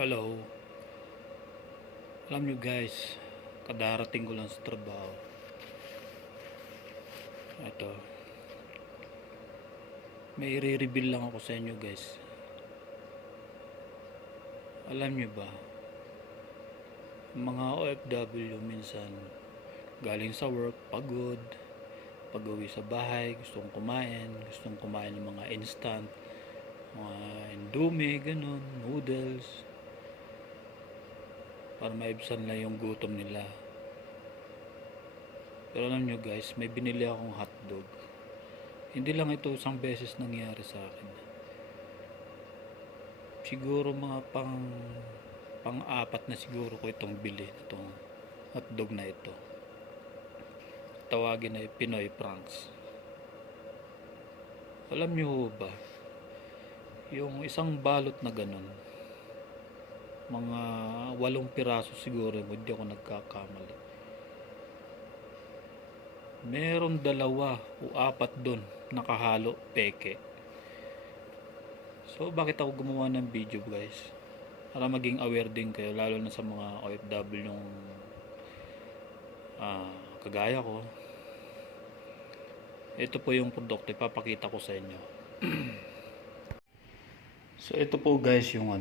Hello. Alam nyo guys, kadarating ko lang sa trabaho. Ito, may i-reveal lang ako sa inyo guys. Alam nyo ba, mga OFW minsan galing sa work, pagod, pag-uwi sa bahay, gustong kumain ng mga instant, mga indomie, ganun, noodles, para maibsan lang yung gutom nila. Pero alam nyo guys, may binili akong hotdog. Hindi lang ito isang beses nangyari sa akin. Siguro mga pang-apat na siguro ko itong bili, itong hotdog na ito. Tawagin ay Pinoy Franks. Alam nyo ba, yung isang balot na ganun, mga 8 piraso siguro, hindi ako nagkakamali. Meron 2 o 4 doon nakahalo peke. So bakit ako gumawa ng video guys? Para maging aware din kayo, lalo na sa mga OFW yung kagaya ko. Ito po yung produkto ipapakita ko sa inyo. So ito po guys yung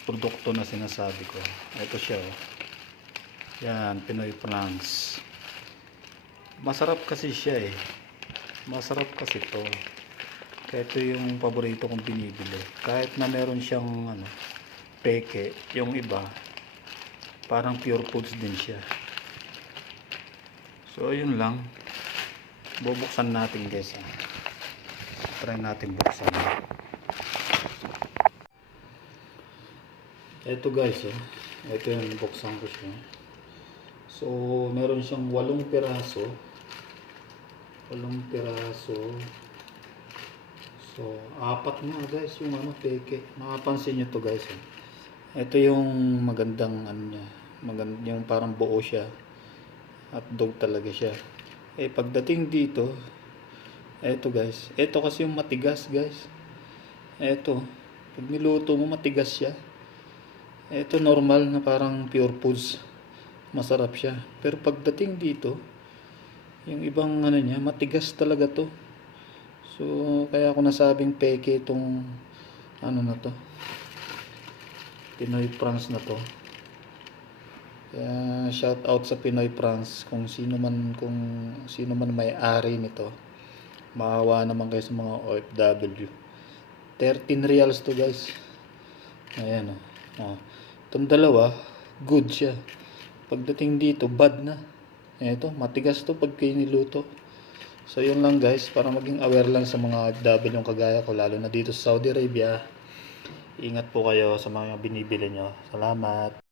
produkto na sinasabi ko. Ito siya oh. Yan, Pinoy Franks. Masarap kasi siya eh. Masarap kasi to. Kaya ito yung paborito kong binibili. Kahit na meron siyang peke, yung iba parang pure foods din siya. So yun lang. Bubuksan natin guys. Try natin buksan. Ito guys ito yung buksan ko siya. So meron siyang 8 piraso. 8 piraso. So 4 nga guys yung peke. Makapansin nyo to guys. Ito yung magandang niya. Yung parang buo siya. Hotdog talaga siya. Pagdating dito, eto guys. Eto kasi yung matigas guys. Eto. Pag niluto mo matigas siya. Eto normal na parang pure foods. Masarap siya. Pero pagdating dito, yung ibang niya, matigas talaga to. So, kaya ako nasabing peke itong na to. Pinoy Franks na to. Kaya shout out sa Pinoy Franks kung sino man may-ari nito. Maawa naman kayo sa mga OFW. 13 reals to guys. Ayan oh. Itong 2, good siya. Pagdating dito, bad na. Ito, matigas to pag niluto. So yun lang guys, para maging aware lang sa mga OFW yung kagaya ko, lalo na dito sa Saudi Arabia. Ingat po kayo sa mga binibili nyo. Salamat.